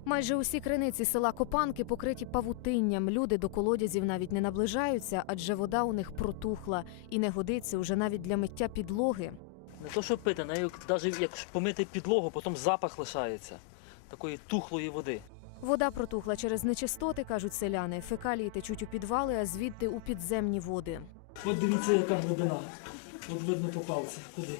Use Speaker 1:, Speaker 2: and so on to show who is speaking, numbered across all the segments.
Speaker 1: Майже усі криниці села Копанки покриті павутинням. Люди до колодязів навіть не наближаються, адже вода у них протухла і не годиться уже навіть для миття підлоги.
Speaker 2: Не то, що пити, навіть як помити підлогу, потім запах лишається такої тухлої води.
Speaker 1: Вода протухла через нечистоти, кажуть селяни. Фекалії течуть у підвали, а звідти у підземні води.
Speaker 2: От дивіться, яка глибина. От видно по палці. Куди?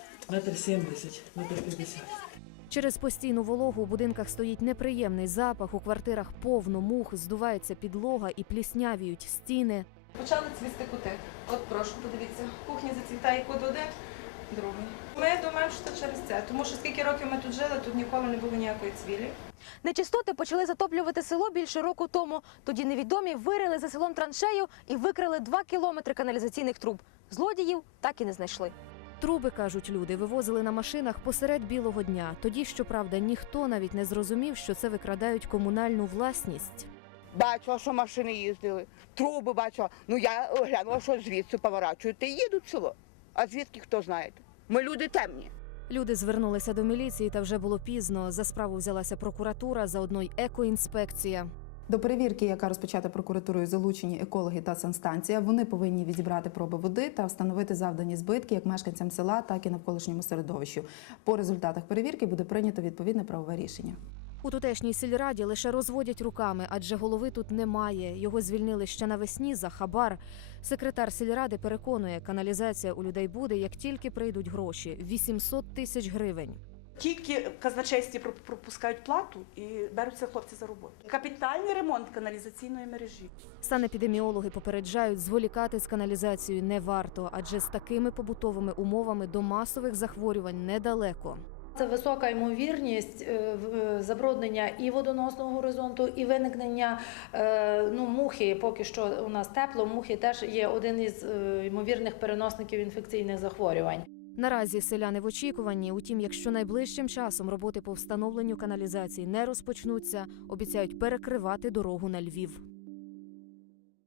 Speaker 2: 1,70 м, 1,50 м.
Speaker 1: Через постійну вологу у будинках стоїть неприємний запах, у квартирах повно мух, здувається підлога і пліснявіють стіни.
Speaker 3: Почали цвісти кути. От прошу, подивіться, в кухні зацвітає кут один, другий. Ми думаємо, що це через це, тому що скільки років ми тут жили, тут ніколи не було ніякої цвілі.
Speaker 4: Нечистоти почали затоплювати село більше року тому. Тоді невідомі вирили за селом траншею і викрали 2 кілометри каналізаційних труб. Злодіїв так і не знайшли.
Speaker 1: Труби, кажуть люди, вивозили на машинах посеред білого дня. Тоді, щоправда, ніхто навіть не зрозумів, що це викрадають комунальну власність.
Speaker 5: Бачила, що машини їздили, труби бачила. Ну я глянула, що звідси поворачують і їдуть в село. А звідки, хто знає? Ми люди темні.
Speaker 1: Люди звернулися до міліції, та вже було пізно. За справу взялася прокуратура, заодно й екоінспекція.
Speaker 6: До перевірки, яка розпочата прокуратурою, залучені екологи та санстанція. Вони повинні відібрати проби води та встановити завдані збитки як мешканцям села, так і навколишньому середовищу. По результатах перевірки буде прийнято відповідне правове рішення.
Speaker 1: У тутешній сільраді лише розводять руками, адже голови тут немає. Його звільнили ще навесні за хабар. Секретар сільради переконує, каналізація у людей буде, як тільки прийдуть гроші – 800 тисяч гривень.
Speaker 7: Тільки в казначействі пропускають плату і беруться хлопці за роботу. Капітальний ремонт каналізаційної мережі.
Speaker 1: Санепідеміологи попереджають, зволікати з каналізацією не варто, адже з такими побутовими умовами до масових захворювань недалеко.
Speaker 8: Це висока ймовірність забруднення і водоносного горизонту, і виникнення мухи. Поки що у нас тепло, мухи теж є один із ймовірних переносників інфекційних захворювань.
Speaker 1: Наразі селяни в очікуванні, утім, якщо найближчим часом роботи по встановленню каналізації не розпочнуться, обіцяють перекривати дорогу на Львів.